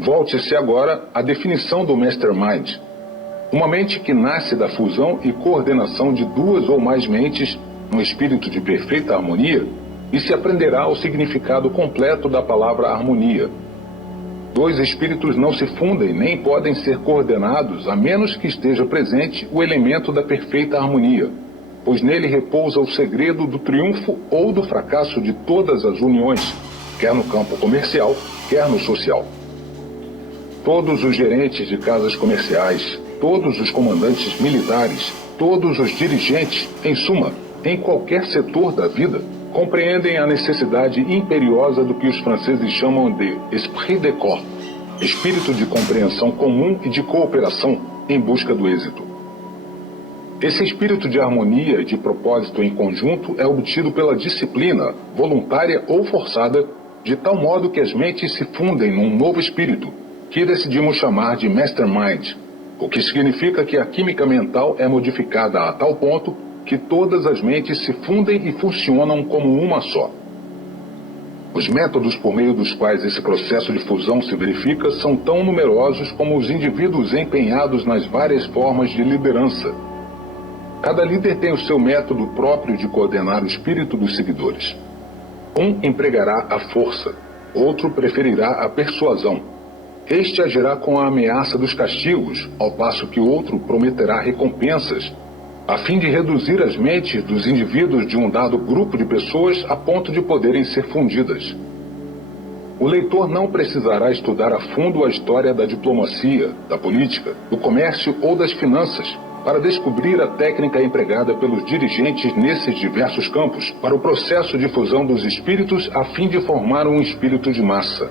Volte-se agora à definição do Mastermind. Uma mente que nasce da fusão e coordenação de duas ou mais mentes no espírito de perfeita harmonia, e se aprenderá o significado completo da palavra harmonia. Dois espíritos não se fundem nem podem ser coordenados a menos que esteja presente o elemento da perfeita harmonia, pois nele repousa o segredo do triunfo ou do fracasso de todas as uniões, quer no campo comercial, quer no social. Todos os gerentes de casas comerciais, todos os comandantes militares, todos os dirigentes, em suma, em qualquer setor da vida, compreendem a necessidade imperiosa do que os franceses chamam de esprit de corps, espírito de compreensão comum e de cooperação em busca do êxito. Esse espírito de harmonia e de propósito em conjunto é obtido pela disciplina, voluntária ou forçada, de tal modo que as mentes se fundem num novo espírito, que decidimos chamar de Mastermind, o que significa que a química mental é modificada a tal ponto que todas as mentes se fundem e funcionam como uma só. Os métodos por meio dos quais esse processo de fusão se verifica são tão numerosos como os indivíduos empenhados nas várias formas de liderança. Cada líder tem o seu método próprio de coordenar o espírito dos seguidores. Um empregará a força, outro preferirá a persuasão. Este agirá com a ameaça dos castigos, ao passo que o outro prometerá recompensas, a fim de reduzir as mentes dos indivíduos de um dado grupo de pessoas a ponto de poderem ser fundidas. O leitor não precisará estudar a fundo a história da diplomacia, da política, do comércio ou das finanças, para descobrir a técnica empregada pelos dirigentes nesses diversos campos para o processo de fusão dos espíritos a fim de formar um espírito de massa.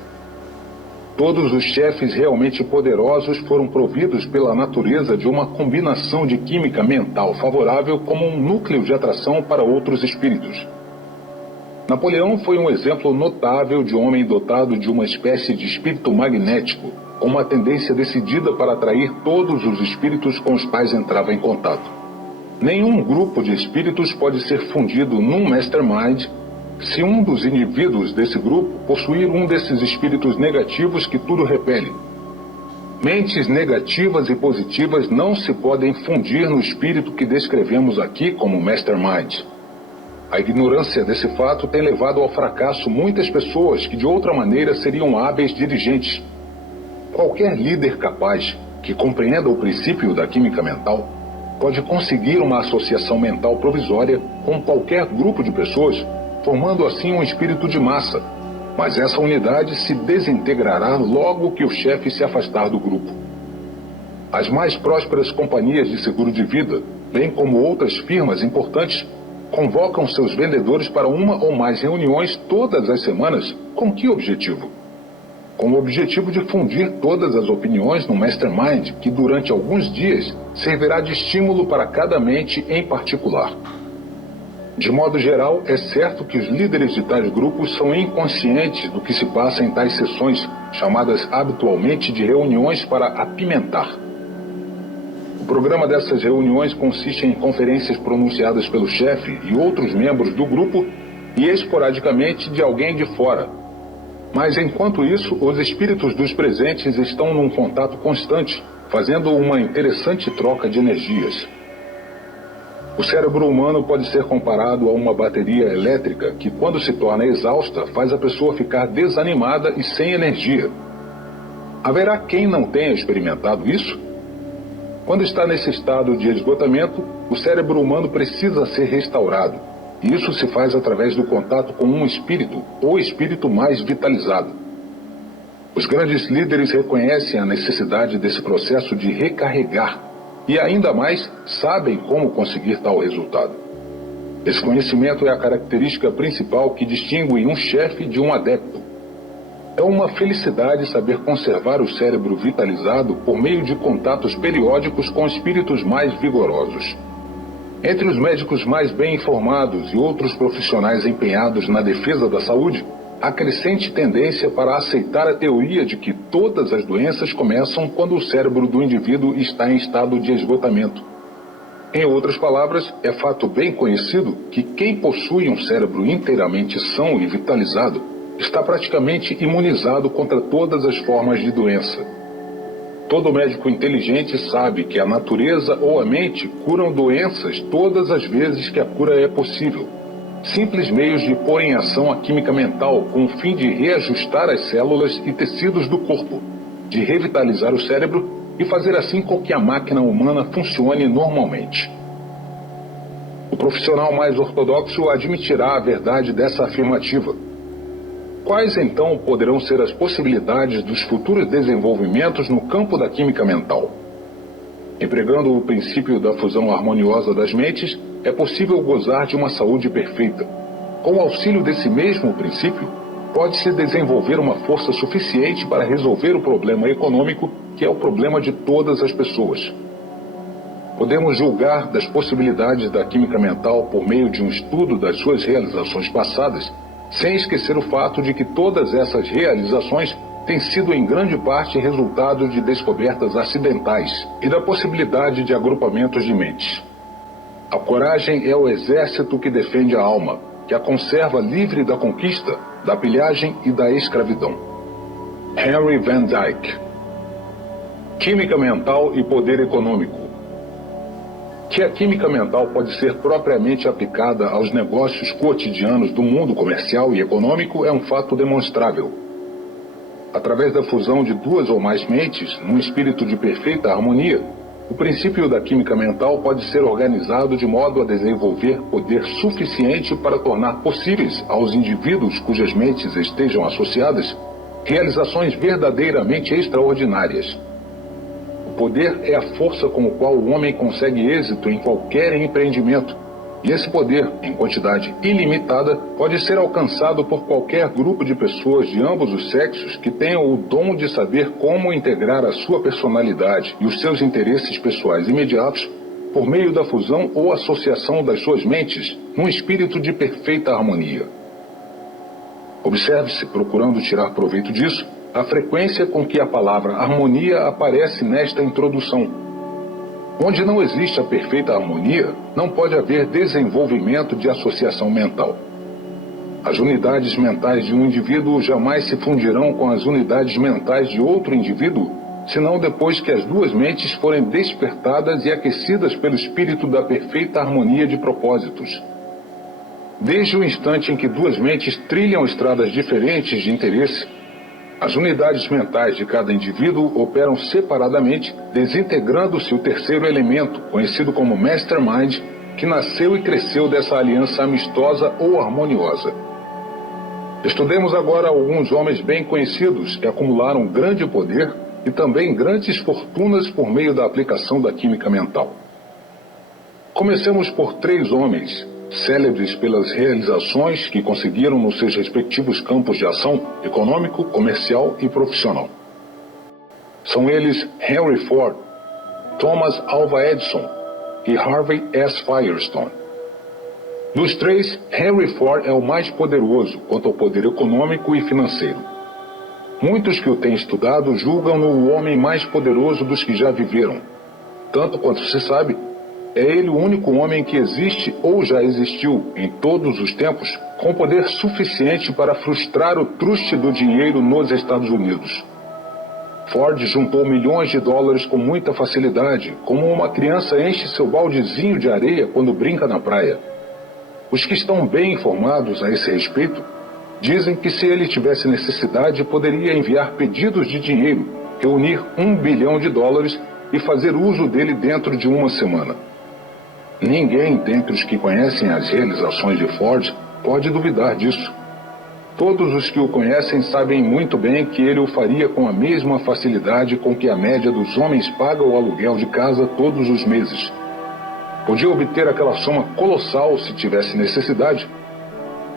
Todos os chefes realmente poderosos foram providos pela natureza de uma combinação de química mental favorável como um núcleo de atração para outros espíritos. Napoleão foi um exemplo notável de homem dotado de uma espécie de espírito magnético, com uma tendência decidida para atrair todos os espíritos com os quais entrava em contato. Nenhum grupo de espíritos pode ser fundido num Mastermind se um dos indivíduos desse grupo possuir um desses espíritos negativos que tudo repele. Mentes negativas e positivas não se podem fundir no espírito que descrevemos aqui como Mastermind. A ignorância desse fato tem levado ao fracasso muitas pessoas que de outra maneira seriam hábeis dirigentes. Qualquer líder capaz, que compreenda o princípio da química mental, pode conseguir uma associação mental provisória com qualquer grupo de pessoas, formando assim um espírito de massa, mas essa unidade se desintegrará logo que o chefe se afastar do grupo. As mais prósperas companhias de seguro de vida, bem como outras firmas importantes, convocam seus vendedores para uma ou mais reuniões todas as semanas. Com que objetivo? Com o objetivo de fundir todas as opiniões no Mastermind, que durante alguns dias servirá de estímulo para cada mente em particular. De modo geral, é certo que os líderes de tais grupos são inconscientes do que se passa em tais sessões, chamadas habitualmente de reuniões para apimentar. O programa dessas reuniões consiste em conferências pronunciadas pelo chefe e outros membros do grupo e esporadicamente de alguém de fora. Mas enquanto isso, os espíritos dos presentes estão num contato constante, fazendo uma interessante troca de energias. O cérebro humano pode ser comparado a uma bateria elétrica que, quando se torna exausta, faz a pessoa ficar desanimada e sem energia. Haverá quem não tenha experimentado isso? Quando está nesse estado de esgotamento, o cérebro humano precisa ser restaurado. E isso se faz através do contato com um espírito, ou espírito mais vitalizado. Os grandes líderes reconhecem a necessidade desse processo de recarregar, e ainda mais sabem como conseguir tal resultado. Esse conhecimento é a característica principal que distingue um chefe de um adepto. É uma felicidade saber conservar o cérebro vitalizado por meio de contatos periódicos com espíritos mais vigorosos. Entre os médicos mais bem informados e outros profissionais empenhados na defesa da saúde, há crescente tendência para aceitar a teoria de que todas as doenças começam quando o cérebro do indivíduo está em estado de esgotamento. Em outras palavras, é fato bem conhecido que quem possui um cérebro inteiramente são e vitalizado está praticamente imunizado contra todas as formas de doença. Todo médico inteligente sabe que a natureza ou a mente curam doenças todas as vezes que a cura é possível. Simples meios de pôr em ação a química mental com o fim de reajustar as células e tecidos do corpo, de revitalizar o cérebro e fazer assim com que a máquina humana funcione normalmente. O profissional mais ortodoxo admitirá a verdade dessa afirmativa. Quais então poderão ser as possibilidades dos futuros desenvolvimentos no campo da química mental? Empregando o princípio da fusão harmoniosa das mentes, é possível gozar de uma saúde perfeita. Com o auxílio desse mesmo princípio, pode-se desenvolver uma força suficiente para resolver o problema econômico, que é o problema de todas as pessoas. Podemos julgar das possibilidades da química mental por meio de um estudo das suas realizações passadas, sem esquecer o fato de que todas essas realizações têm sido em grande parte resultado de descobertas acidentais e da possibilidade de agrupamentos de mentes. A coragem é o exército que defende a alma, que a conserva livre da conquista, da pilhagem e da escravidão. Henry Van Dyke. Química mental e poder econômico. Que a química mental pode ser propriamente aplicada aos negócios cotidianos do mundo comercial e econômico é um fato demonstrável. Através da fusão de duas ou mais mentes, num espírito de perfeita harmonia, o princípio da química mental pode ser organizado de modo a desenvolver poder suficiente para tornar possíveis aos indivíduos cujas mentes estejam associadas realizações verdadeiramente extraordinárias. O poder é a força com a qual o homem consegue êxito em qualquer empreendimento, e esse poder, em quantidade ilimitada, pode ser alcançado por qualquer grupo de pessoas de ambos os sexos que tenham o dom de saber como integrar a sua personalidade e os seus interesses pessoais imediatos por meio da fusão ou associação das suas mentes num espírito de perfeita harmonia. Observe-se, procurando tirar proveito disso, a frequência com que a palavra harmonia aparece nesta introdução. Onde não existe a perfeita harmonia, não pode haver desenvolvimento de associação mental. As unidades mentais de um indivíduo jamais se fundirão com as unidades mentais de outro indivíduo, senão depois que as duas mentes forem despertadas e aquecidas pelo espírito da perfeita harmonia de propósitos. Desde o instante em que duas mentes trilham estradas diferentes de interesse, as unidades mentais de cada indivíduo operam separadamente, desintegrando-se o terceiro elemento, conhecido como Mastermind, que nasceu e cresceu dessa aliança amistosa ou harmoniosa. Estudemos agora alguns homens bem conhecidos que acumularam grande poder e também grandes fortunas por meio da aplicação da química mental. Comecemos por 3 homens, célebres pelas realizações que conseguiram nos seus respectivos campos de ação econômico, comercial e profissional. São eles Henry Ford, Thomas Alva Edison e Harvey S. Firestone. Dos 3, Henry Ford é o mais poderoso quanto ao poder econômico e financeiro. Muitos que o têm estudado julgam-no o homem mais poderoso dos que já viveram. Tanto quanto se sabe, é ele o único homem que existe ou já existiu, em todos os tempos, com poder suficiente para frustrar o truste do dinheiro nos Estados Unidos. Ford juntou milhões de dólares com muita facilidade, como uma criança enche seu baldezinho de areia quando brinca na praia. Os que estão bem informados a esse respeito dizem que se ele tivesse necessidade poderia enviar pedidos de dinheiro, reunir $1 bilhão e fazer uso dele dentro de uma semana. Ninguém dentre os que conhecem as realizações de Ford pode duvidar disso. Todos os que o conhecem sabem muito bem que ele o faria com a mesma facilidade com que a média dos homens paga o aluguel de casa todos os meses. Podia obter aquela soma colossal se tivesse necessidade,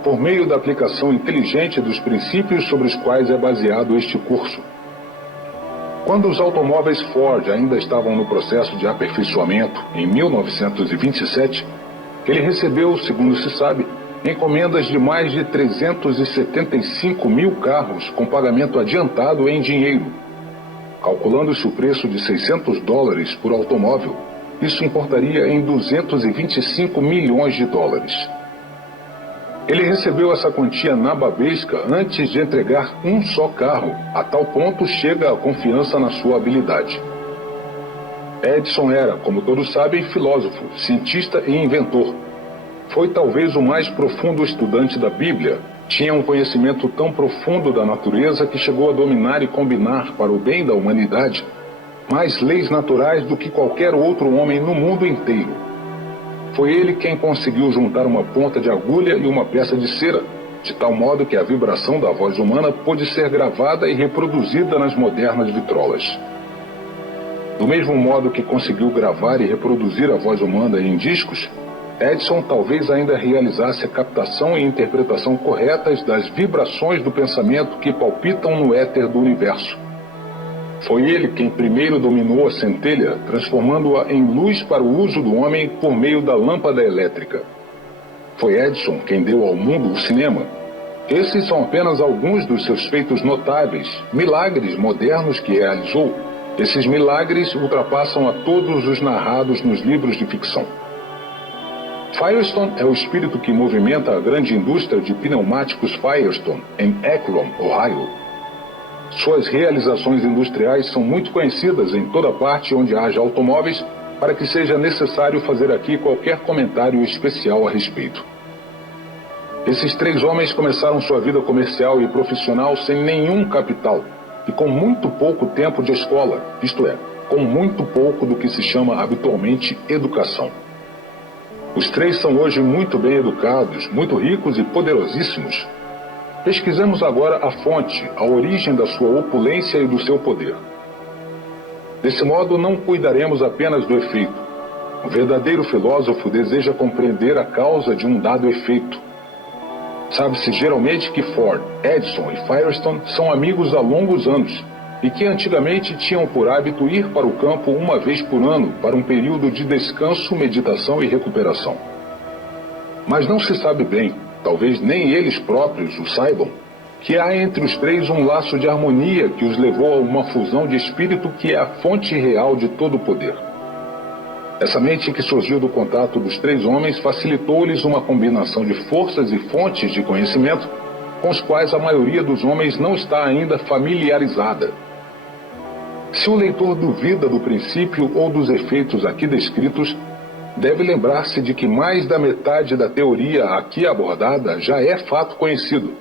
por meio da aplicação inteligente dos princípios sobre os quais é baseado este curso. Quando os automóveis Ford ainda estavam no processo de aperfeiçoamento, em 1927, ele recebeu, segundo se sabe, encomendas de mais de 375 mil carros com pagamento adiantado em dinheiro. Calculando-se o preço de $600 por automóvel, isso importaria em $225 milhões. Ele recebeu essa quantia nababesca antes de entregar um só carro. A tal ponto chega a confiança na sua habilidade. Edison era, como todos sabem, filósofo, cientista e inventor. Foi talvez o mais profundo estudante da Bíblia. Tinha um conhecimento tão profundo da natureza que chegou a dominar e combinar, para o bem da humanidade, mais leis naturais do que qualquer outro homem no mundo inteiro. Foi ele quem conseguiu juntar uma ponta de agulha e uma peça de cera, de tal modo que a vibração da voz humana pôde ser gravada e reproduzida nas modernas vitrolas. Do mesmo modo que conseguiu gravar e reproduzir a voz humana em discos, Edison talvez ainda realizasse a captação e interpretação corretas das vibrações do pensamento que palpitam no éter do universo. Foi ele quem primeiro dominou a centelha, transformando-a em luz para o uso do homem por meio da lâmpada elétrica. Foi Edison quem deu ao mundo o cinema. Esses são apenas alguns dos seus feitos notáveis, milagres modernos que realizou. Esses milagres ultrapassam a todos os narrados nos livros de ficção. Firestone é o espírito que movimenta a grande indústria de pneumáticos Firestone, em Akron, Ohio. Suas realizações industriais são muito conhecidas em toda parte onde haja automóveis, para que seja necessário fazer aqui qualquer comentário especial a respeito. Esses 3 homens começaram sua vida comercial e profissional sem nenhum capital e com muito pouco tempo de escola, isto é, com muito pouco do que se chama habitualmente educação. Os 3 são hoje muito bem educados, muito ricos e poderosíssimos. Pesquisemos agora a fonte, a origem da sua opulência e do seu poder. Desse modo, não cuidaremos apenas do efeito. O verdadeiro filósofo deseja compreender a causa de um dado efeito. Sabe-se geralmente que Ford, Edison e Firestone são amigos há longos anos e que antigamente tinham por hábito ir para o campo uma vez por ano para um período de descanso, meditação e recuperação. Mas não se sabe bem, talvez nem eles próprios o saibam, que há entre os 3 um laço de harmonia que os levou a uma fusão de espírito que é a fonte real de todo o poder. Essa mente que surgiu do contato dos 3 homens facilitou-lhes uma combinação de forças e fontes de conhecimento com os quais a maioria dos homens não está ainda familiarizada. Se o leitor duvida do princípio ou dos efeitos aqui descritos, deve lembrar-se de que mais da metade da teoria aqui abordada já é fato conhecido.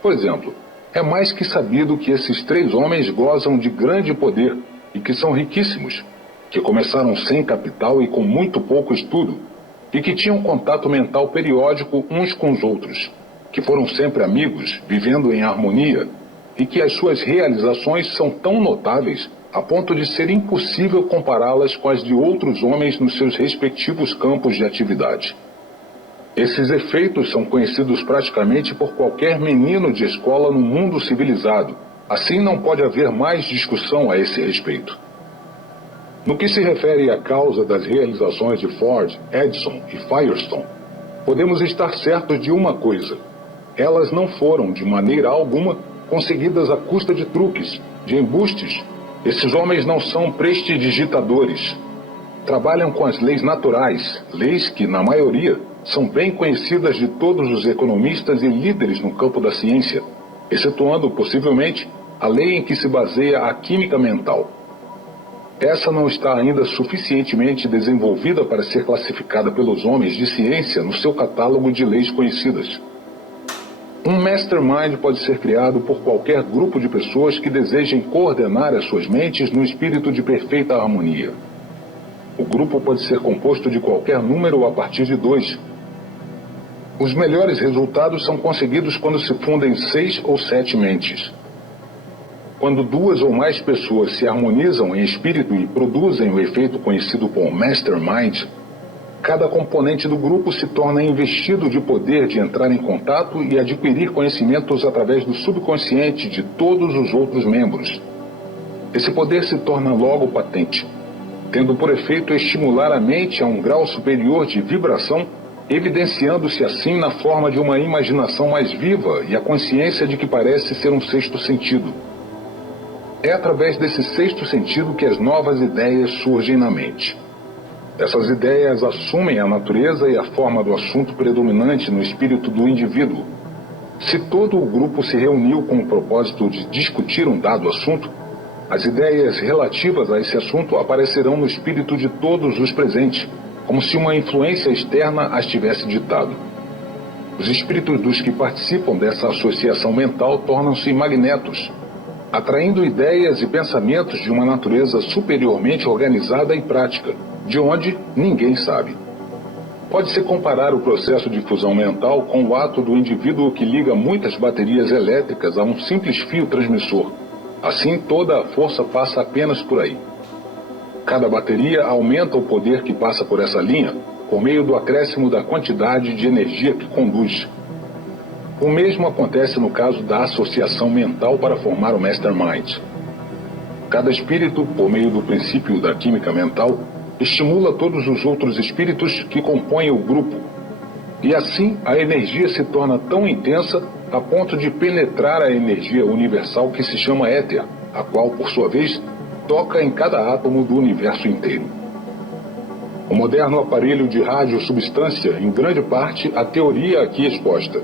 Por exemplo, é mais que sabido que esses 3 homens gozam de grande poder e que são riquíssimos, que começaram sem capital e com muito pouco estudo, e que tinham contato mental periódico uns com os outros, que foram sempre amigos, vivendo em harmonia, e que as suas realizações são tão notáveis a ponto de ser impossível compará-las com as de outros homens nos seus respectivos campos de atividade. Esses efeitos são conhecidos praticamente por qualquer menino de escola no mundo civilizado. Assim não pode haver mais discussão a esse respeito. No que se refere à causa das realizações de Ford, Edison e Firestone, podemos estar certos de uma coisa: elas não foram, de maneira alguma, conseguidas à custa de truques, de embustes. Esses homens não são prestidigitadores. Trabalham com as leis naturais, leis que, na maioria, são bem conhecidas de todos os economistas e líderes no campo da ciência, excetuando, possivelmente, a lei em que se baseia a química mental. Essa não está ainda suficientemente desenvolvida para ser classificada pelos homens de ciência no seu catálogo de leis conhecidas. Um mastermind pode ser criado por qualquer grupo de pessoas que desejem coordenar as suas mentes no espírito de perfeita harmonia. O grupo pode ser composto de qualquer número a partir de 2. Os melhores resultados são conseguidos quando se fundem 6 ou 7 mentes. Quando 2 ou mais pessoas se harmonizam em espírito e produzem o efeito conhecido como mastermind, cada componente do grupo se torna investido de poder de entrar em contato e adquirir conhecimentos através do subconsciente de todos os outros membros. Esse poder se torna logo patente, tendo por efeito estimular a mente a um grau superior de vibração, evidenciando-se assim na forma de uma imaginação mais viva e a consciência de que parece ser um 6º sentido. É através desse 6º sentido que as novas ideias surgem na mente. Essas ideias assumem a natureza e a forma do assunto predominante no espírito do indivíduo. Se todo o grupo se reuniu com o propósito de discutir um dado assunto, as ideias relativas a esse assunto aparecerão no espírito de todos os presentes, como se uma influência externa as tivesse ditado. Os espíritos dos que participam dessa associação mental tornam-se magnetos, atraindo ideias e pensamentos de uma natureza superiormente organizada e prática, de onde ninguém sabe. Pode-se comparar o processo de fusão mental com o ato do indivíduo que liga muitas baterias elétricas a um simples fio transmissor. Assim, toda a força passa apenas por aí. Cada bateria aumenta o poder que passa por essa linha por meio do acréscimo da quantidade de energia que conduz. O mesmo acontece no caso da associação mental para formar o Mastermind. Cada espírito, por meio do princípio da química mental, estimula todos os outros espíritos que compõem o grupo. E assim a energia se torna tão intensa a ponto de penetrar a energia universal que se chama éter, a qual, por sua vez, toca em cada átomo do universo inteiro. O moderno aparelho de rádio-substância, em grande parte, a teoria aqui exposta.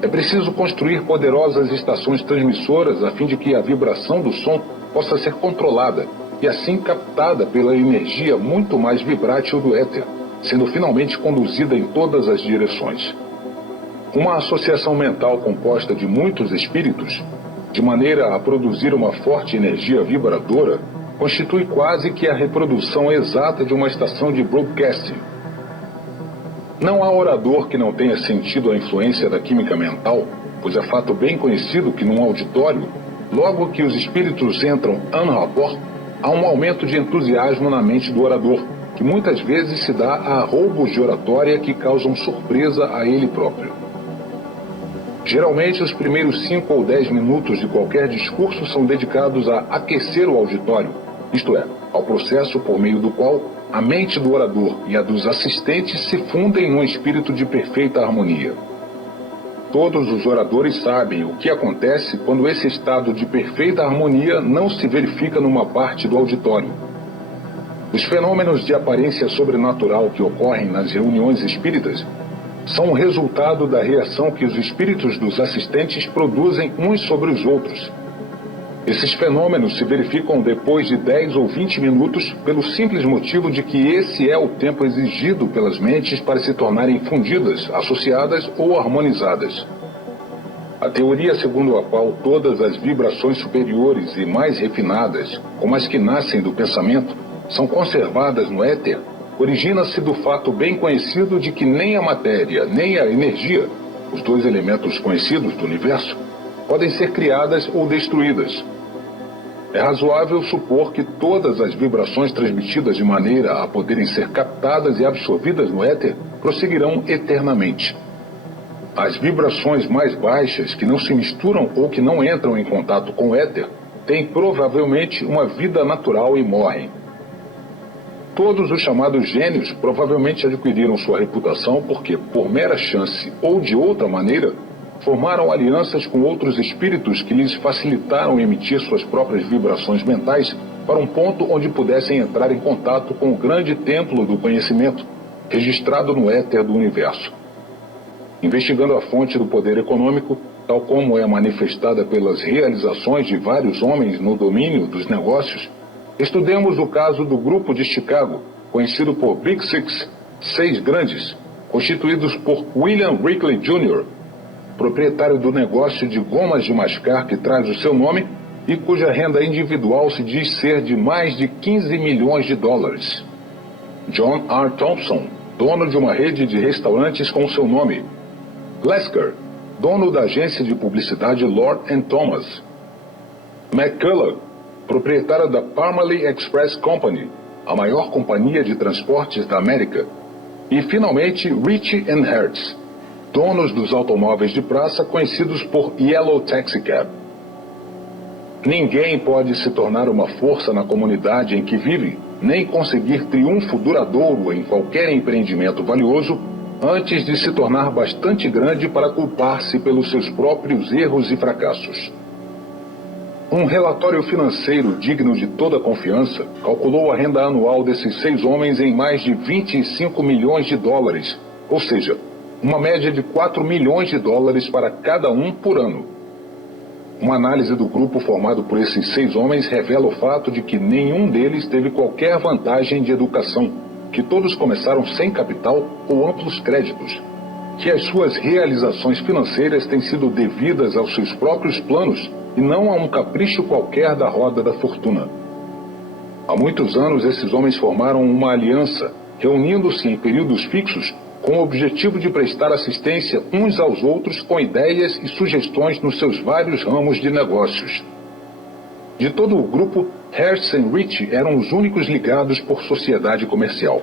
É preciso construir poderosas estações transmissoras a fim de que a vibração do som possa ser controlada e assim captada pela energia muito mais vibrátil do éter, sendo finalmente conduzida em todas as direções. Uma associação mental composta de muitos espíritos, de maneira a produzir uma forte energia vibradora, constitui quase que a reprodução exata de uma estação de broadcasting. Não há orador que não tenha sentido a influência da química mental, pois é fato bem conhecido que num auditório, logo que os espíritos entram en rapport, há um aumento de entusiasmo na mente do orador, que muitas vezes se dá a roubos de oratória que causam surpresa a ele próprio. Geralmente, os primeiros 5 ou 10 minutos de qualquer discurso são dedicados a aquecer o auditório, isto é, ao processo por meio do qual a mente do orador e a dos assistentes se fundem num espírito de perfeita harmonia. Todos os oradores sabem o que acontece quando esse estado de perfeita harmonia não se verifica numa parte do auditório. Os fenômenos de aparência sobrenatural que ocorrem nas reuniões espíritas são o resultado da reação que os espíritos dos assistentes produzem uns sobre os outros. Esses fenômenos se verificam depois de 10 ou 20 minutos pelo simples motivo de que esse é o tempo exigido pelas mentes para se tornarem fundidas, associadas ou harmonizadas. A teoria segundo a qual todas as vibrações superiores e mais refinadas, como as que nascem do pensamento, são conservadas no éter, origina-se do fato bem conhecido de que nem a matéria, nem a energia, os dois elementos conhecidos do universo, podem ser criadas ou destruídas. É razoável supor que todas as vibrações transmitidas de maneira a poderem ser captadas e absorvidas no éter prosseguirão eternamente. As vibrações mais baixas, que não se misturam ou que não entram em contato com o éter, têm provavelmente uma vida natural e morrem. Todos os chamados gênios provavelmente adquiriram sua reputação porque, por mera chance ou de outra maneira, formaram alianças com outros espíritos que lhes facilitaram emitir suas próprias vibrações mentais para um ponto onde pudessem entrar em contato com o grande templo do conhecimento, registrado no éter do universo. Investigando a fonte do poder econômico, tal como é manifestada pelas realizações de vários homens no domínio dos negócios, estudemos o caso do Grupo de Chicago, conhecido por Big Six, 6 grandes, constituídos por William Wrigley Jr., proprietário do negócio de gomas de mascar que traz o seu nome e cuja renda individual se diz ser de mais de 15 milhões de dólares. John R. Thompson, dono de uma rede de restaurantes com o seu nome. Lasker, dono da agência de publicidade Lord & Thomas. McCullough, proprietário da Parmalee Express Company, a maior companhia de transportes da América. E, finalmente, Ritchie & Hertz, donos dos automóveis de praça conhecidos por Yellow Taxicab. Ninguém pode se tornar uma força na comunidade em que vive, nem conseguir triunfo duradouro em qualquer empreendimento valioso, antes de se tornar bastante grande para culpar-se pelos seus próprios erros e fracassos. Um relatório financeiro digno de toda confiança calculou a renda anual desses 6 homens em mais de 25 milhões de dólares, ou seja, uma média de 4 milhões de dólares para cada um por ano. Uma análise do grupo formado por esses 6 homens revela o fato de que nenhum deles teve qualquer vantagem de educação, que todos começaram sem capital ou amplos créditos, que as suas realizações financeiras têm sido devidas aos seus próprios planos e não a um capricho qualquer da roda da fortuna. Há muitos anos, esses homens formaram uma aliança, reunindo-se em períodos fixos com o objetivo de prestar assistência uns aos outros com ideias e sugestões nos seus vários ramos de negócios. De todo o grupo, Hearst e Rich eram os únicos ligados por sociedade comercial.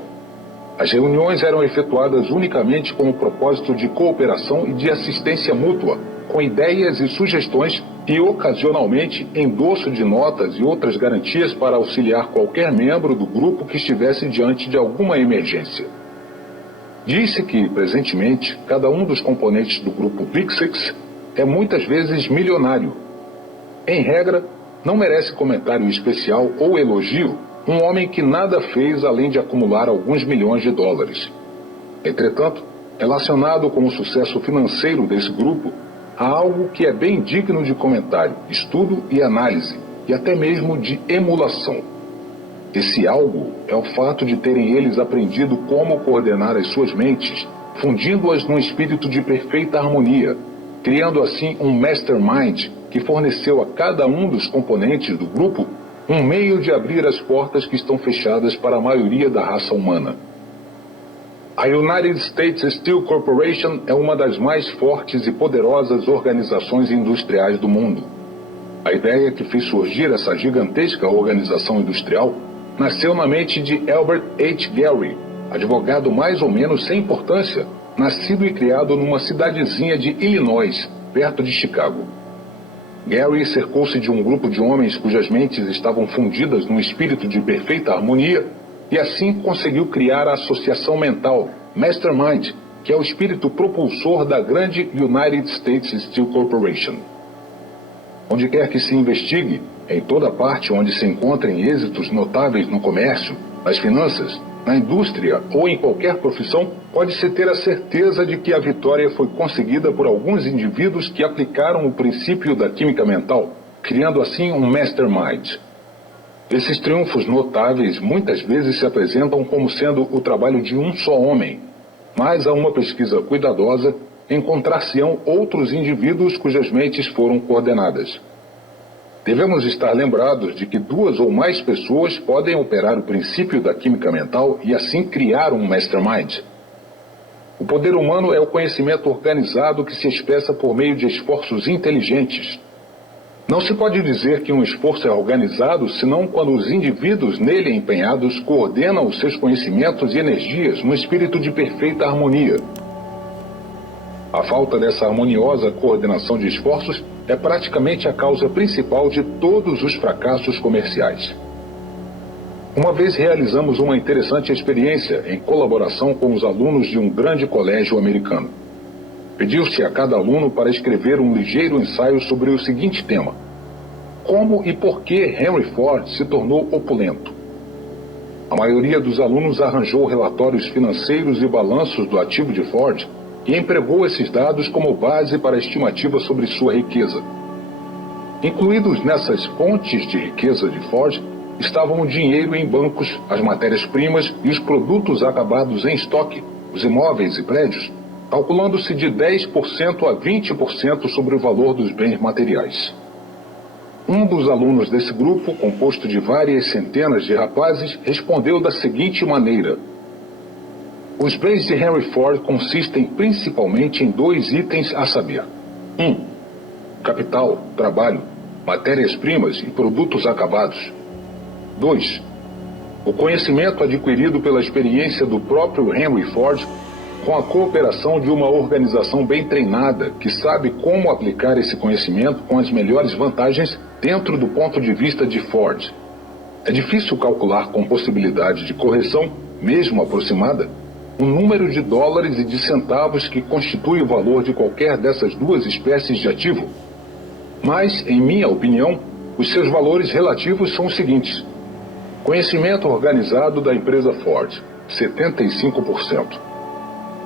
As reuniões eram efetuadas unicamente com o propósito de cooperação e de assistência mútua, com ideias e sugestões e, ocasionalmente, endosso de notas e outras garantias para auxiliar qualquer membro do grupo que estivesse diante de alguma emergência. Diz-se que, presentemente, cada um dos componentes do grupo Big Six é muitas vezes milionário. Em regra, não merece comentário especial ou elogio um homem que nada fez além de acumular alguns milhões de dólares. Entretanto, relacionado com o sucesso financeiro desse grupo, há algo que é bem digno de comentário, estudo e análise, e até mesmo de emulação. Esse algo é o fato de terem eles aprendido como coordenar as suas mentes, fundindo-as num espírito de perfeita harmonia, criando assim um mastermind que forneceu a cada um dos componentes do grupo um meio de abrir as portas que estão fechadas para a maioria da raça humana. A United States Steel Corporation é uma das mais fortes e poderosas organizações industriais do mundo. A ideia que fez surgir essa gigantesca organização industrial nasceu na mente de Albert H. Gary, advogado mais ou menos sem importância, nascido e criado numa cidadezinha de Illinois, perto de Chicago. Gary cercou-se de um grupo de homens cujas mentes estavam fundidas num espírito de perfeita harmonia e assim conseguiu criar a associação mental, Mastermind, que é o espírito propulsor da grande United States Steel Corporation. Onde quer que se investigue, em toda parte onde se encontrem êxitos notáveis no comércio, nas finanças, na indústria ou em qualquer profissão, pode-se ter a certeza de que a vitória foi conseguida por alguns indivíduos que aplicaram o princípio da química mental, criando assim um mastermind. Esses triunfos notáveis muitas vezes se apresentam como sendo o trabalho de um só homem, mas a uma pesquisa cuidadosa encontrar-se-ão outros indivíduos cujas mentes foram coordenadas. Devemos estar lembrados de que 2 ou mais pessoas podem operar o princípio da química mental e assim criar um mastermind. O poder humano é o conhecimento organizado que se expressa por meio de esforços inteligentes. Não se pode dizer que um esforço é organizado senão quando os indivíduos nele empenhados coordenam os seus conhecimentos e energias no espírito de perfeita harmonia. A falta dessa harmoniosa coordenação de esforços é praticamente a causa principal de todos os fracassos comerciais. Uma vez realizamos uma interessante experiência em colaboração com os alunos de um grande colégio americano. Pediu-se a cada aluno para escrever um ligeiro ensaio sobre o seguinte tema: como e por que Henry Ford se tornou opulento. A maioria dos alunos arranjou relatórios financeiros e balanços do ativo de Ford e empregou esses dados como base para a estimativa sobre sua riqueza. Incluídos nessas fontes de riqueza de Ford estavam o dinheiro em bancos, as matérias-primas e os produtos acabados em estoque, os imóveis e prédios, calculando-se de 10% a 20% sobre o valor dos bens materiais. Um dos alunos desse grupo, composto de várias centenas de rapazes, respondeu da seguinte maneira: os bens de Henry Ford consistem principalmente em 2 itens a saber: 1. Capital, trabalho, matérias-primas e produtos acabados. 2. O conhecimento adquirido pela experiência do próprio Henry Ford com a cooperação de uma organização bem treinada que sabe como aplicar esse conhecimento com as melhores vantagens dentro do ponto de vista de Ford. É difícil calcular com possibilidade de correção, mesmo aproximada, o número de dólares e de centavos que constitui o valor de qualquer dessas 2 espécies de ativo. Mas, em minha opinião, Os seus valores relativos são os seguintes: conhecimento organizado da empresa Ford, 75%.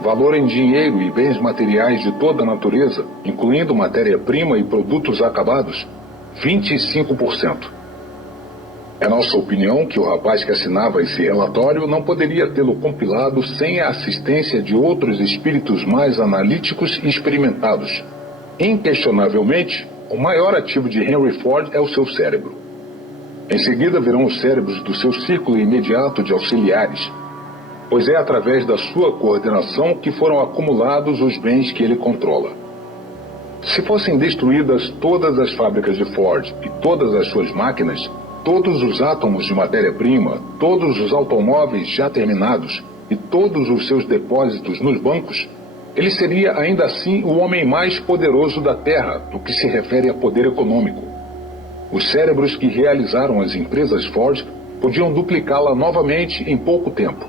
Valor em dinheiro e bens materiais de toda a natureza, incluindo matéria-prima e produtos acabados, 25%. É nossa opinião que o rapaz que assinava esse relatório não poderia tê-lo compilado sem a assistência de outros espíritos mais analíticos e experimentados. Inquestionavelmente, o maior ativo de Henry Ford é o seu cérebro. Em seguida virão os cérebros do seu círculo imediato de auxiliares, pois é através da sua coordenação que foram acumulados os bens que ele controla. Se fossem destruídas todas as fábricas de Ford e todas as suas máquinas, todos os átomos de matéria-prima, todos os automóveis já terminados e todos os seus depósitos nos bancos, ele seria ainda assim o homem mais poderoso da Terra no que se refere a poder econômico. Os cérebros que realizaram as empresas Ford podiam duplicá-la novamente em pouco tempo.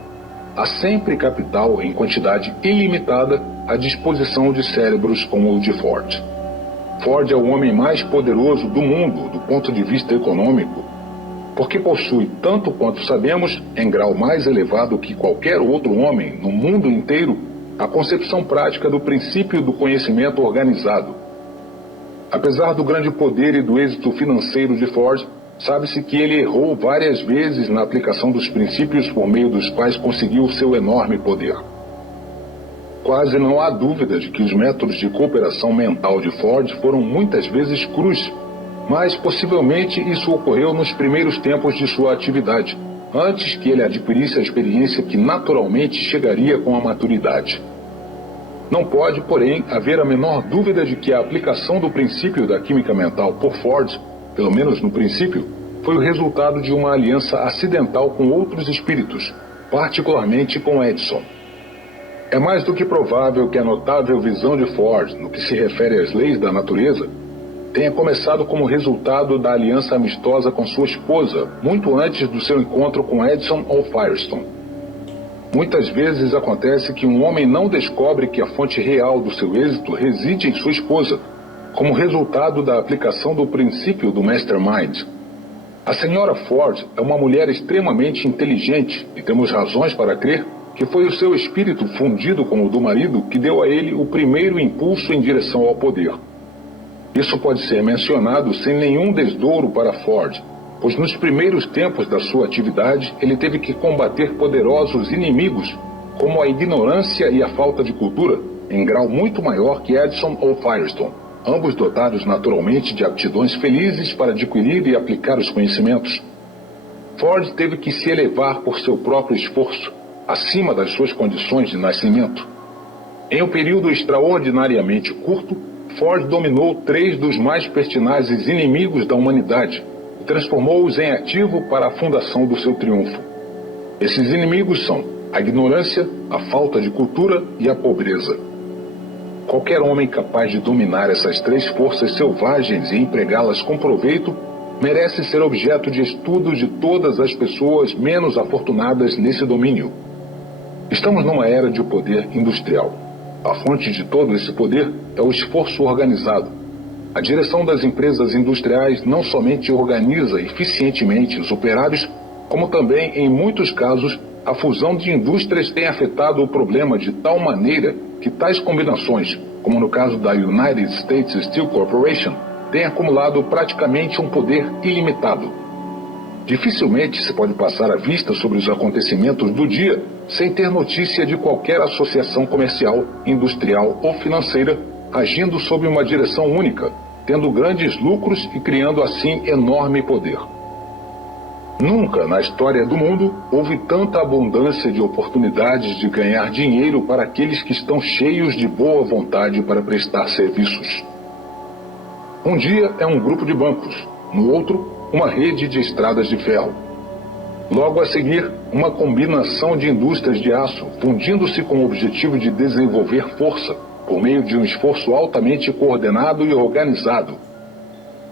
Há sempre capital em quantidade ilimitada à disposição de cérebros como o de Ford. Ford é o homem mais poderoso do mundo do ponto de vista econômico, porque possui, tanto quanto sabemos, em grau mais elevado que qualquer outro homem no mundo inteiro, a concepção prática do princípio do conhecimento organizado. Apesar do grande poder e do êxito financeiro de Ford, sabe-se que ele errou várias vezes na aplicação dos princípios por meio dos quais conseguiu seu enorme poder. Quase não há dúvida de que os métodos de cooperação mental de Ford foram muitas vezes crus, mas possivelmente isso ocorreu nos primeiros tempos de sua atividade, antes que ele adquirisse a experiência que naturalmente chegaria com a maturidade. Não pode, porém, haver a menor dúvida de que a aplicação do princípio da química mental por Ford, pelo menos no princípio, foi o resultado de uma aliança acidental com outros espíritos, particularmente com Edison. É mais do que provável que a notável visão de Ford, no que se refere às leis da natureza, tenha começado como resultado da aliança amistosa com sua esposa, muito antes do seu encontro com Edison ou Firestone. Muitas vezes acontece que um homem não descobre que a fonte real do seu êxito reside em sua esposa, como resultado da aplicação do princípio do Mastermind. A senhora Ford é uma mulher extremamente inteligente e temos razões para crer que foi o seu espírito fundido com o do marido que deu a ele o primeiro impulso em direção ao poder. Isso pode ser mencionado sem nenhum desdouro para Ford, pois nos primeiros tempos da sua atividade ele teve que combater poderosos inimigos, como a ignorância e a falta de cultura, em grau muito maior que Edison ou Firestone, ambos dotados naturalmente de aptidões felizes para adquirir e aplicar os conhecimentos. Ford teve que se elevar por seu próprio esforço, acima das suas condições de nascimento. Em um período extraordinariamente curto, Ford dominou 3 dos mais pertinazes inimigos da humanidade e transformou-os em ativo para a fundação do seu triunfo. Esses inimigos são a ignorância, a falta de cultura e a pobreza. Qualquer homem capaz de dominar essas 3 forças selvagens e empregá-las com proveito merece ser objeto de estudo de todas as pessoas menos afortunadas nesse domínio. Estamos numa era de poder industrial. A fonte de todo esse poder é o esforço organizado. A direção das empresas industriais não somente organiza eficientemente os operários, como também, em muitos casos, a fusão de indústrias tem afetado o problema de tal maneira que tais combinações, como no caso da United States Steel Corporation, têm acumulado praticamente um poder ilimitado. Dificilmente se pode passar a vista sobre os acontecimentos do dia sem ter notícia de qualquer associação comercial, industrial ou financeira agindo sob uma direção única, tendo grandes lucros e criando assim enorme poder. Nunca na história do mundo houve tanta abundância de oportunidades de ganhar dinheiro para aqueles que estão cheios de boa vontade para prestar serviços. Um dia é um grupo de bancos, no outro, uma rede de estradas de ferro. Logo a seguir, uma combinação de indústrias de aço, fundindo-se com o objetivo de desenvolver força, por meio de um esforço altamente coordenado e organizado.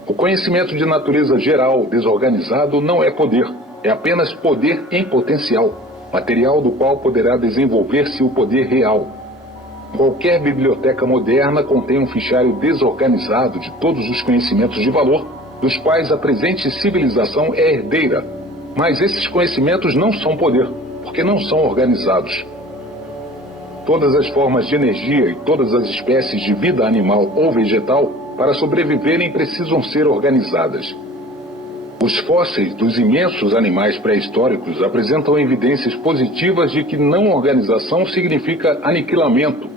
O conhecimento de natureza geral desorganizado não é poder, é apenas poder em potencial, material do qual poderá desenvolver-se o poder real. Qualquer biblioteca moderna contém um fichário desorganizado de todos os conhecimentos de valor, dos quais a presente civilização é herdeira, mas esses conhecimentos não são poder, porque não são organizados. Todas as formas de energia e todas as espécies de vida animal ou vegetal, para sobreviverem, precisam ser organizadas. Os fósseis dos imensos animais pré-históricos apresentam evidências positivas de que não organização significa aniquilamento.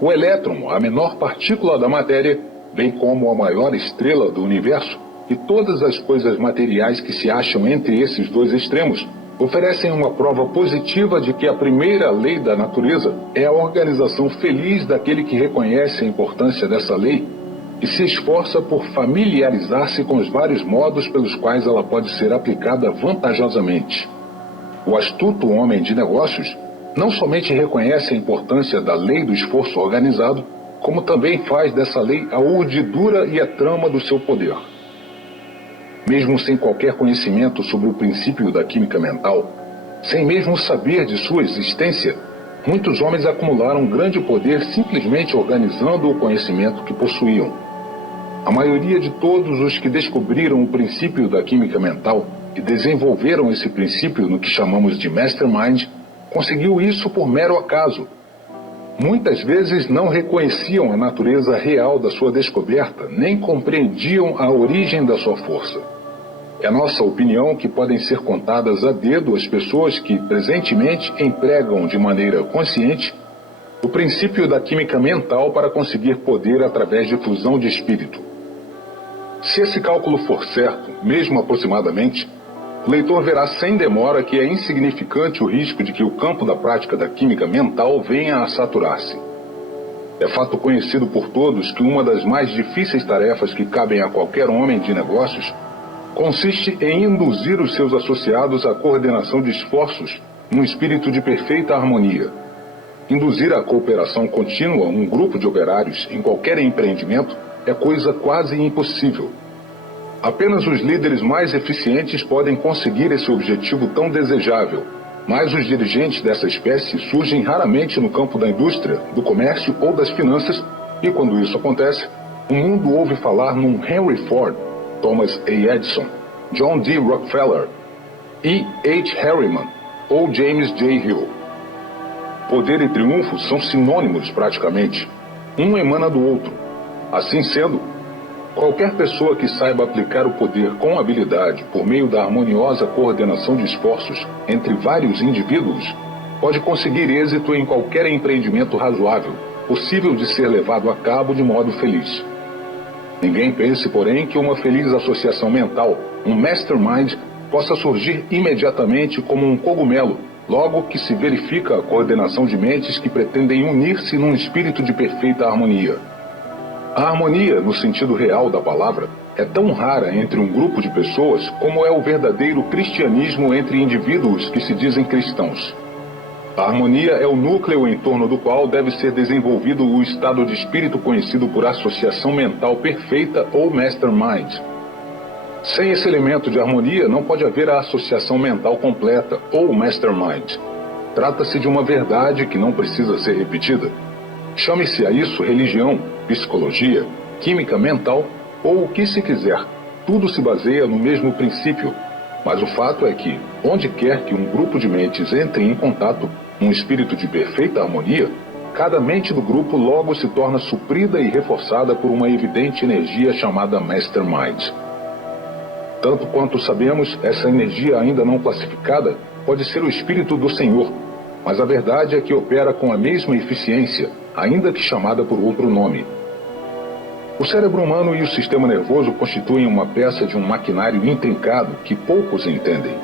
O elétron, a menor partícula da matéria, bem como a maior estrela do universo, e todas as coisas materiais que se acham entre esses dois extremos, oferecem uma prova positiva de que a primeira lei da natureza é a organização feliz daquele que reconhece a importância dessa lei e se esforça por familiarizar-se com os vários modos pelos quais ela pode ser aplicada vantajosamente. O astuto homem de negócios não somente reconhece a importância da lei do esforço organizado, como também faz dessa lei a urdidura e a trama do seu poder. Mesmo sem qualquer conhecimento sobre o princípio da química mental, sem mesmo saber de sua existência, muitos homens acumularam grande poder simplesmente organizando o conhecimento que possuíam. A maioria de todos os que descobriram o princípio da química mental e desenvolveram esse princípio no que chamamos de mastermind, conseguiu isso por mero acaso. Muitas vezes não reconheciam a natureza real da sua descoberta, nem compreendiam a origem da sua força. É nossa opinião que podem ser contadas a dedo as pessoas que, presentemente, empregam de maneira consciente o princípio da química mental para conseguir poder através de fusão de espírito. Se esse cálculo for certo, mesmo aproximadamente, o leitor verá sem demora que é insignificante o risco de que o campo da prática da química mental venha a saturar-se. É fato conhecido por todos que uma das mais difíceis tarefas que cabem a qualquer homem de negócios consiste em induzir os seus associados à coordenação de esforços num espírito de perfeita harmonia. Induzir a cooperação contínua um grupo de operários em qualquer empreendimento é coisa quase impossível. Apenas os líderes mais eficientes podem conseguir esse objetivo tão desejável, mas os dirigentes dessa espécie surgem raramente no campo da indústria, do comércio ou das finanças, e quando isso acontece, o mundo ouve falar num Henry Ford, Thomas A. Edison, John D. Rockefeller, E. H. Harriman ou James J. Hill. Poder e triunfo são sinônimos praticamente. Um emana do outro. Assim sendo, qualquer pessoa que saiba aplicar o poder com habilidade por meio da harmoniosa coordenação de esforços entre vários indivíduos pode conseguir êxito em qualquer empreendimento razoável, possível de ser levado a cabo de modo feliz. Ninguém pense, porém, que uma feliz associação mental, um mastermind, possa surgir imediatamente como um cogumelo, logo que se verifica a coordenação de mentes que pretendem unir-se num espírito de perfeita harmonia. A harmonia, no sentido real da palavra, é tão rara entre um grupo de pessoas como é o verdadeiro cristianismo entre indivíduos que se dizem cristãos. A harmonia é o núcleo em torno do qual deve ser desenvolvido o estado de espírito conhecido por associação mental perfeita ou mastermind. Sem esse elemento de harmonia, não pode haver a associação mental completa ou mastermind. Trata-se de uma verdade que não precisa ser repetida. Chame-se a isso religião, psicologia, química mental ou o que se quiser. Tudo se baseia no mesmo princípio. Mas o fato é que, onde quer que um grupo de mentes entre em contato, um espírito de perfeita harmonia, cada mente do grupo logo se torna suprida e reforçada por uma evidente energia chamada mastermind. Tanto quanto sabemos, essa energia ainda não classificada pode ser o espírito do Senhor, mas a verdade é que opera com a mesma eficiência, ainda que chamada por outro nome. O cérebro humano e o sistema nervoso constituem uma peça de um maquinário intrincado que poucos entendem.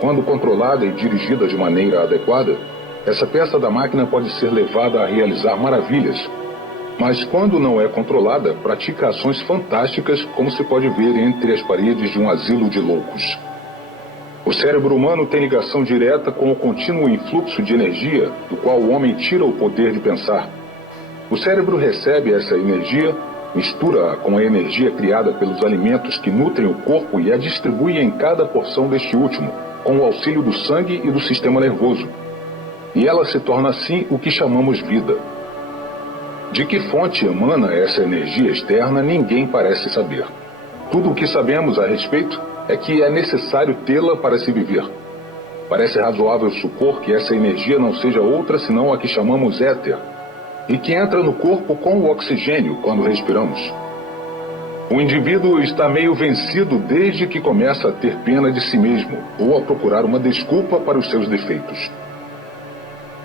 Quando controlada e dirigida de maneira adequada, essa peça da máquina pode ser levada a realizar maravilhas, mas quando não é controlada, pratica ações fantásticas, como se pode ver entre as paredes de um asilo de loucos. O cérebro humano tem ligação direta com o contínuo influxo de energia, do qual o homem tira o poder de pensar. O cérebro recebe essa energia, mistura-a com a energia criada pelos alimentos que nutrem o corpo e a distribui em cada porção deste último, com o auxílio do sangue e do sistema nervoso. E ela se torna assim o que chamamos vida. De que fonte emana essa energia externa, ninguém parece saber. Tudo o que sabemos a respeito é que é necessário tê-la para se viver. Parece razoável supor que essa energia não seja outra senão a que chamamos éter, e que entra no corpo com o oxigênio quando respiramos. O indivíduo está meio vencido desde que começa a ter pena de si mesmo ou a procurar uma desculpa para os seus defeitos.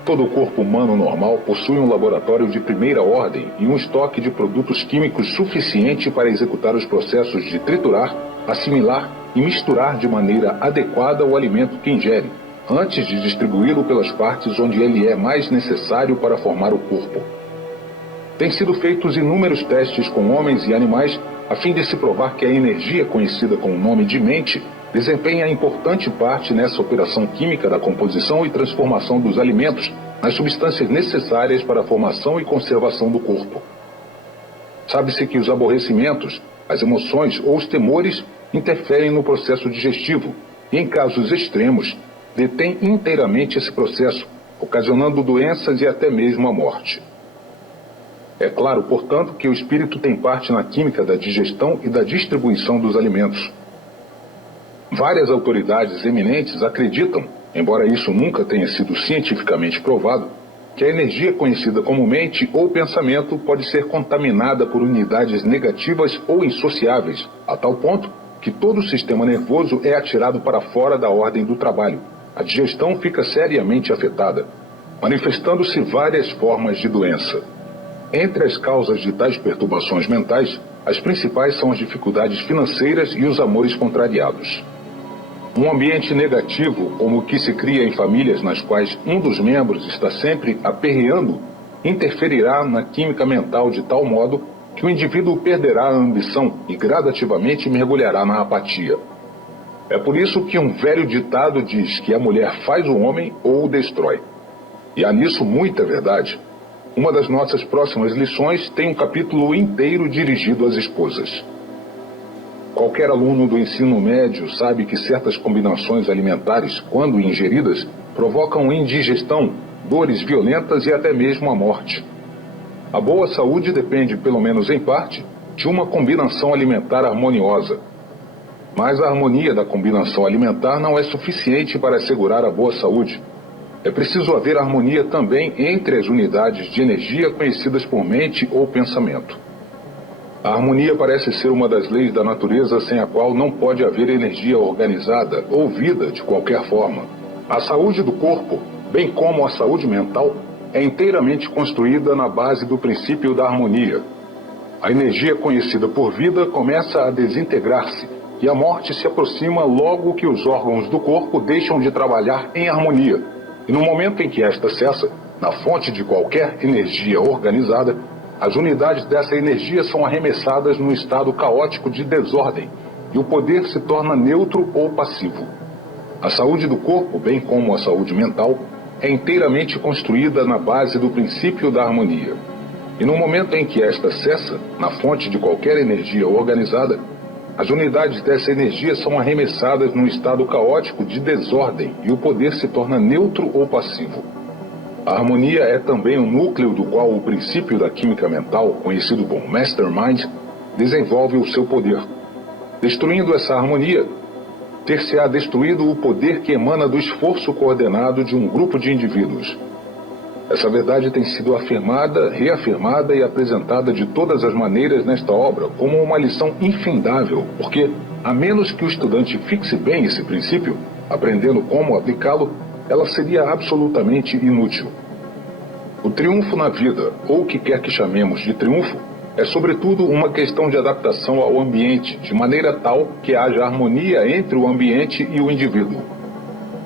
Todo o corpo humano normal possui um laboratório de primeira ordem e um estoque de produtos químicos suficiente para executar os processos de triturar, assimilar e misturar de maneira adequada o alimento que ingere, antes de distribuí-lo pelas partes onde ele é mais necessário para formar o corpo. Têm sido feitos inúmeros testes com homens e animais a fim de se provar que a energia conhecida com o nome de mente desempenha importante parte nessa operação química da composição e transformação dos alimentos nas substâncias necessárias para a formação e conservação do corpo. Sabe-se que os aborrecimentos, as emoções ou os temores interferem no processo digestivo e, em casos extremos, detêm inteiramente esse processo, ocasionando doenças e até mesmo a morte. É claro, portanto, que o espírito tem parte na química da digestão e da distribuição dos alimentos. Várias autoridades eminentes acreditam, embora isso nunca tenha sido cientificamente provado, que a energia conhecida como mente ou pensamento pode ser contaminada por unidades negativas ou insociáveis, a tal ponto que todo o sistema nervoso é atirado para fora da ordem do trabalho. A digestão fica seriamente afetada, manifestando-se várias formas de doença. Entre as causas de tais perturbações mentais, as principais são as dificuldades financeiras e os amores contrariados. Um ambiente negativo, como o que se cria em famílias nas quais um dos membros está sempre aperreando, interferirá na química mental de tal modo que o indivíduo perderá a ambição e gradativamente mergulhará na apatia. É por isso que um velho ditado diz que a mulher faz o homem ou o destrói. E há nisso muita verdade. Uma das nossas próximas lições tem um capítulo inteiro dirigido às esposas. Qualquer aluno do ensino médio sabe que certas combinações alimentares, quando ingeridas, provocam indigestão, dores violentas e até mesmo a morte. A boa saúde depende, pelo menos em parte, de uma combinação alimentar harmoniosa. Mas a harmonia da combinação alimentar não é suficiente para assegurar a boa saúde. É preciso haver harmonia também entre as unidades de energia conhecidas por mente ou pensamento. A harmonia parece ser uma das leis da natureza sem a qual não pode haver energia organizada ou vida de qualquer forma. A saúde do corpo, bem como a saúde mental, é inteiramente construída na base do princípio da harmonia. A energia conhecida por vida começa a desintegrar-se e a morte se aproxima logo que os órgãos do corpo deixam de trabalhar em harmonia. E no momento em que esta cessa, na fonte de qualquer energia organizada, as unidades dessa energia são arremessadas num estado caótico de desordem e o poder se torna neutro ou passivo. A saúde do corpo, bem como a saúde mental, é inteiramente construída na base do princípio da harmonia. E no momento em que esta cessa, na fonte de qualquer energia organizada, as unidades dessa energia são arremessadas num estado caótico de desordem e o poder se torna neutro ou passivo. A harmonia é também o núcleo do qual o princípio da química mental, conhecido como Mastermind, desenvolve o seu poder. Destruindo essa harmonia, ter-se-á destruído o poder que emana do esforço coordenado de um grupo de indivíduos. Essa verdade tem sido afirmada, reafirmada e apresentada de todas as maneiras nesta obra como uma lição infindável, porque, a menos que o estudante fixe bem esse princípio, aprendendo como aplicá-lo, ela seria absolutamente inútil. O triunfo na vida, ou o que quer que chamemos de triunfo, é sobretudo uma questão de adaptação ao ambiente, de maneira tal que haja harmonia entre o ambiente e o indivíduo.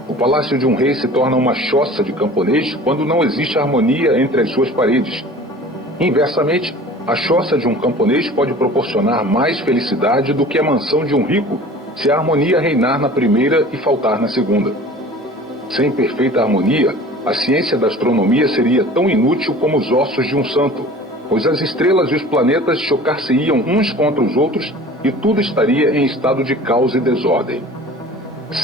O palácio de um rei se torna uma choça de camponês quando não existe harmonia entre as suas paredes. Inversamente, a choça de um camponês pode proporcionar mais felicidade do que a mansão de um rico, se a harmonia reinar na primeira e faltar na segunda. Sem perfeita harmonia, a ciência da astronomia seria tão inútil como os ossos de um santo, pois as estrelas e os planetas chocar-se-iam uns contra os outros e tudo estaria em estado de caos e desordem.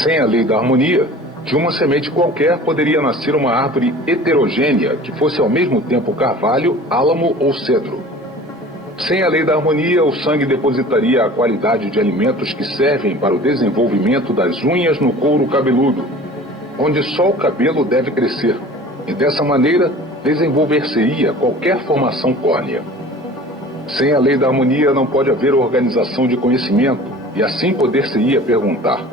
Sem a lei da harmonia, de uma semente qualquer poderia nascer uma árvore heterogênea que fosse ao mesmo tempo carvalho, álamo ou cedro. Sem a lei da harmonia, o sangue depositaria a qualidade de alimentos que servem para o desenvolvimento das unhas no couro cabeludo, onde só o cabelo deve crescer, e dessa maneira desenvolver-se-ia qualquer formação córnea. Sem a lei da harmonia não pode haver organização de conhecimento, e assim poder-se-ia perguntar: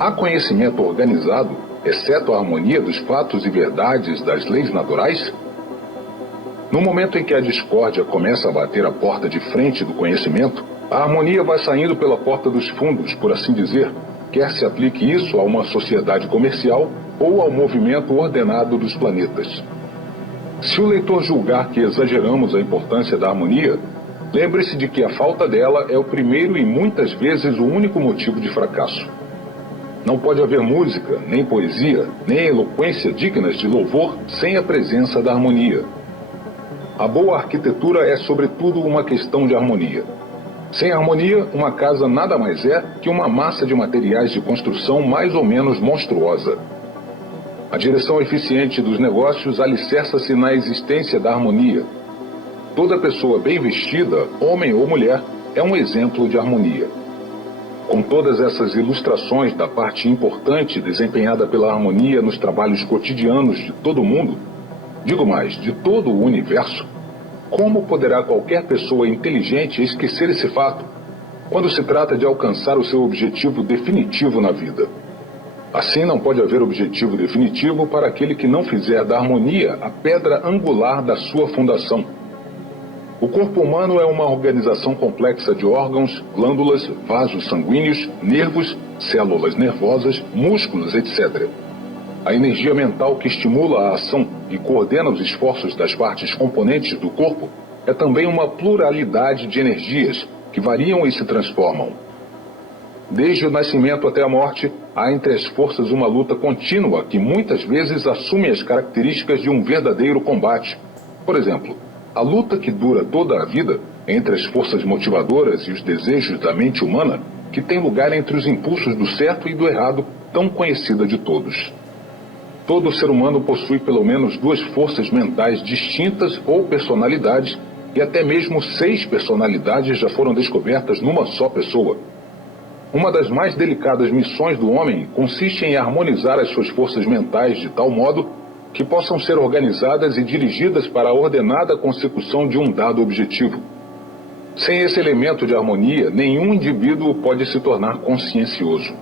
há conhecimento organizado, exceto a harmonia dos fatos e verdades das leis naturais? No momento em que a discórdia começa a bater a porta de frente do conhecimento, a harmonia vai saindo pela porta dos fundos, por assim dizer, quer se aplique isso a uma sociedade comercial ou ao movimento ordenado dos planetas. Se o leitor julgar que exageramos a importância da harmonia, lembre-se de que a falta dela é o primeiro e muitas vezes o único motivo de fracasso. Não pode haver música, nem poesia, nem eloquência dignas de louvor sem a presença da harmonia. A boa arquitetura é, sobretudo, uma questão de harmonia. Sem harmonia, uma casa nada mais é que uma massa de materiais de construção mais ou menos monstruosa. A direção eficiente dos negócios alicerça-se na existência da harmonia. Toda pessoa bem vestida, homem ou mulher, é um exemplo de harmonia. Com todas essas ilustrações da parte importante desempenhada pela harmonia nos trabalhos cotidianos de todo mundo, digo mais, de todo o universo, como poderá qualquer pessoa inteligente esquecer esse fato quando se trata de alcançar o seu objetivo definitivo na vida? Assim, não pode haver objetivo definitivo para aquele que não fizer da harmonia a pedra angular da sua fundação. O corpo humano é uma organização complexa de órgãos, glândulas, vasos sanguíneos, nervos, células nervosas, músculos, etc. A energia mental que estimula a ação e coordena os esforços das partes componentes do corpo é também uma pluralidade de energias que variam e se transformam. Desde o nascimento até a morte, há entre as forças uma luta contínua que muitas vezes assume as características de um verdadeiro combate. Por exemplo, a luta que dura toda a vida entre as forças motivadoras e os desejos da mente humana, que tem lugar entre os impulsos do certo e do errado, tão conhecida de todos. Todo ser humano possui pelo menos 2 forças mentais distintas ou personalidades, e até mesmo 6 personalidades já foram descobertas numa só pessoa. Uma das mais delicadas missões do homem consiste em harmonizar as suas forças mentais de tal modo que possam ser organizadas e dirigidas para a ordenada consecução de um dado objetivo. Sem esse elemento de harmonia, nenhum indivíduo pode se tornar consciencioso.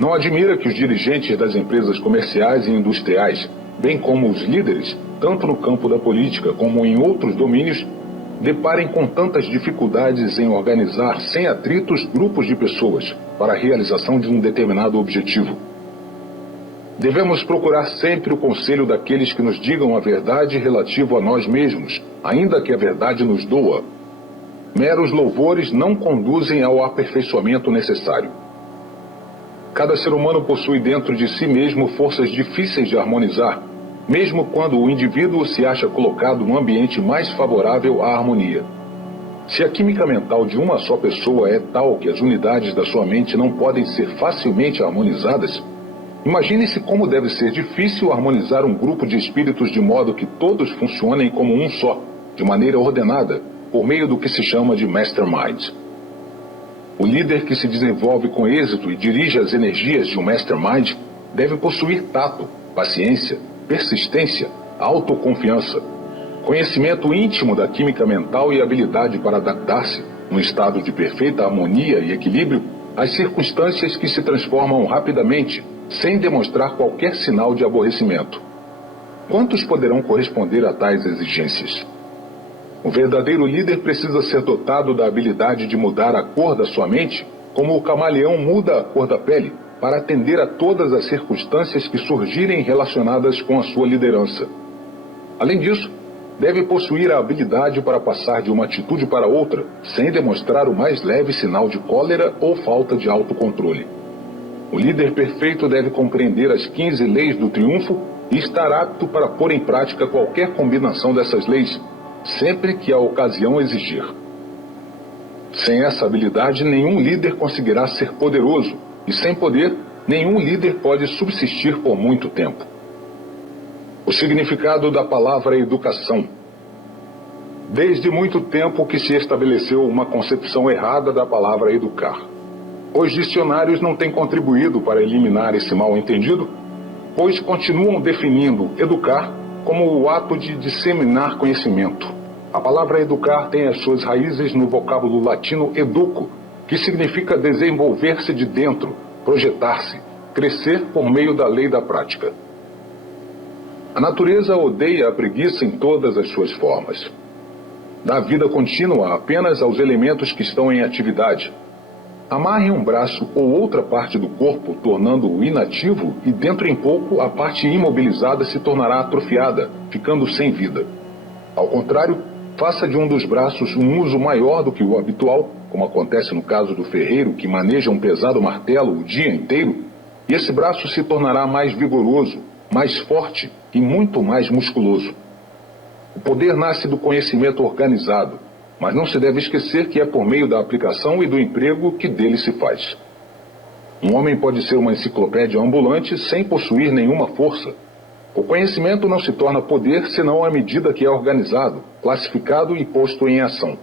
Não admira que os dirigentes das empresas comerciais e industriais, bem como os líderes, tanto no campo da política como em outros domínios, deparem com tantas dificuldades em organizar sem atritos grupos de pessoas para a realização de um determinado objetivo. Devemos procurar sempre o conselho daqueles que nos digam a verdade relativa a nós mesmos, ainda que a verdade nos doa. Meros louvores não conduzem ao aperfeiçoamento necessário. Cada ser humano possui dentro de si mesmo forças difíceis de harmonizar, mesmo quando o indivíduo se acha colocado num ambiente mais favorável à harmonia. Se a química mental de uma só pessoa é tal que as unidades da sua mente não podem ser facilmente harmonizadas, imagine-se como deve ser difícil harmonizar um grupo de espíritos de modo que todos funcionem como um só, de maneira ordenada, por meio do que se chama de mastermind. O líder que se desenvolve com êxito e dirige as energias de um mastermind deve possuir tato, paciência, persistência, autoconfiança, conhecimento íntimo da química mental e habilidade para adaptar-se, num estado de perfeita harmonia e equilíbrio, às circunstâncias que se transformam rapidamente, sem demonstrar qualquer sinal de aborrecimento. Quantos poderão corresponder a tais exigências? O verdadeiro líder precisa ser dotado da habilidade de mudar a cor da sua mente, como o camaleão muda a cor da pele, para atender a todas as circunstâncias que surgirem relacionadas com a sua liderança. Além disso, deve possuir a habilidade para passar de uma atitude para outra, sem demonstrar o mais leve sinal de cólera ou falta de autocontrole. O líder perfeito deve compreender as 15 leis do triunfo e estar apto para pôr em prática qualquer combinação dessas leis, sempre que a ocasião exigir. Sem essa habilidade, nenhum líder conseguirá ser poderoso, e sem poder, nenhum líder pode subsistir por muito tempo. O significado da palavra educação. Desde muito tempo que se estabeleceu uma concepção errada da palavra educar. Os dicionários não têm contribuído para eliminar esse mal-entendido, pois continuam definindo educar como o ato de disseminar conhecimento. A palavra educar tem as suas raízes no vocábulo latino educo, que significa desenvolver-se de dentro, projetar-se, crescer por meio da lei da prática. A natureza odeia a preguiça em todas as suas formas. Dá vida contínua apenas aos elementos que estão em atividade. Amarre um braço ou outra parte do corpo, tornando-o inativo, e dentro em pouco a parte imobilizada se tornará atrofiada, ficando sem vida. Ao contrário, faça de um dos braços um uso maior do que o habitual, como acontece no caso do ferreiro que maneja um pesado martelo o dia inteiro, e esse braço se tornará mais vigoroso, mais forte e muito mais musculoso. O poder nasce do conhecimento organizado, mas não se deve esquecer que é por meio da aplicação e do emprego que dele se faz. Um homem pode ser uma enciclopédia ambulante sem possuir nenhuma força. O conhecimento não se torna poder senão à medida que é organizado, classificado e posto em ação.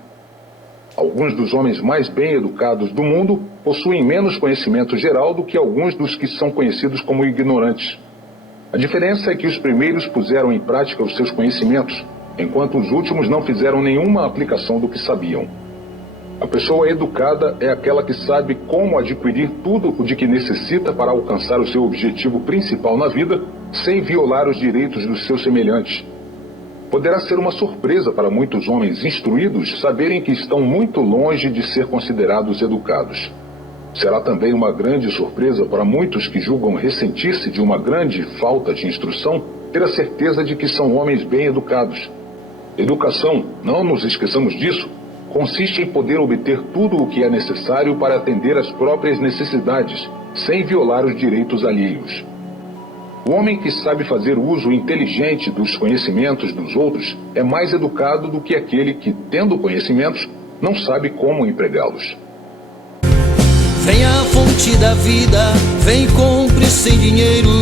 Alguns dos homens mais bem educados do mundo possuem menos conhecimento geral do que alguns dos que são conhecidos como ignorantes. A diferença é que os primeiros puseram em prática os seus conhecimentos, enquanto os últimos não fizeram nenhuma aplicação do que sabiam. A pessoa educada é aquela que sabe como adquirir tudo o de que necessita para alcançar o seu objetivo principal na vida, sem violar os direitos dos seus semelhantes. Poderá ser uma surpresa para muitos homens instruídos saberem que estão muito longe de ser considerados educados. Será também uma grande surpresa para muitos que julgam ressentir-se de uma grande falta de instrução ter a certeza de que são homens bem educados. Educação, não nos esqueçamos disso, consiste em poder obter tudo o que é necessário para atender às próprias necessidades, sem violar os direitos alheios. O homem que sabe fazer uso inteligente dos conhecimentos dos outros é mais educado do que aquele que, tendo conhecimentos, não sabe como empregá-los. Vem a fonte da vida, vem compre sem dinheiro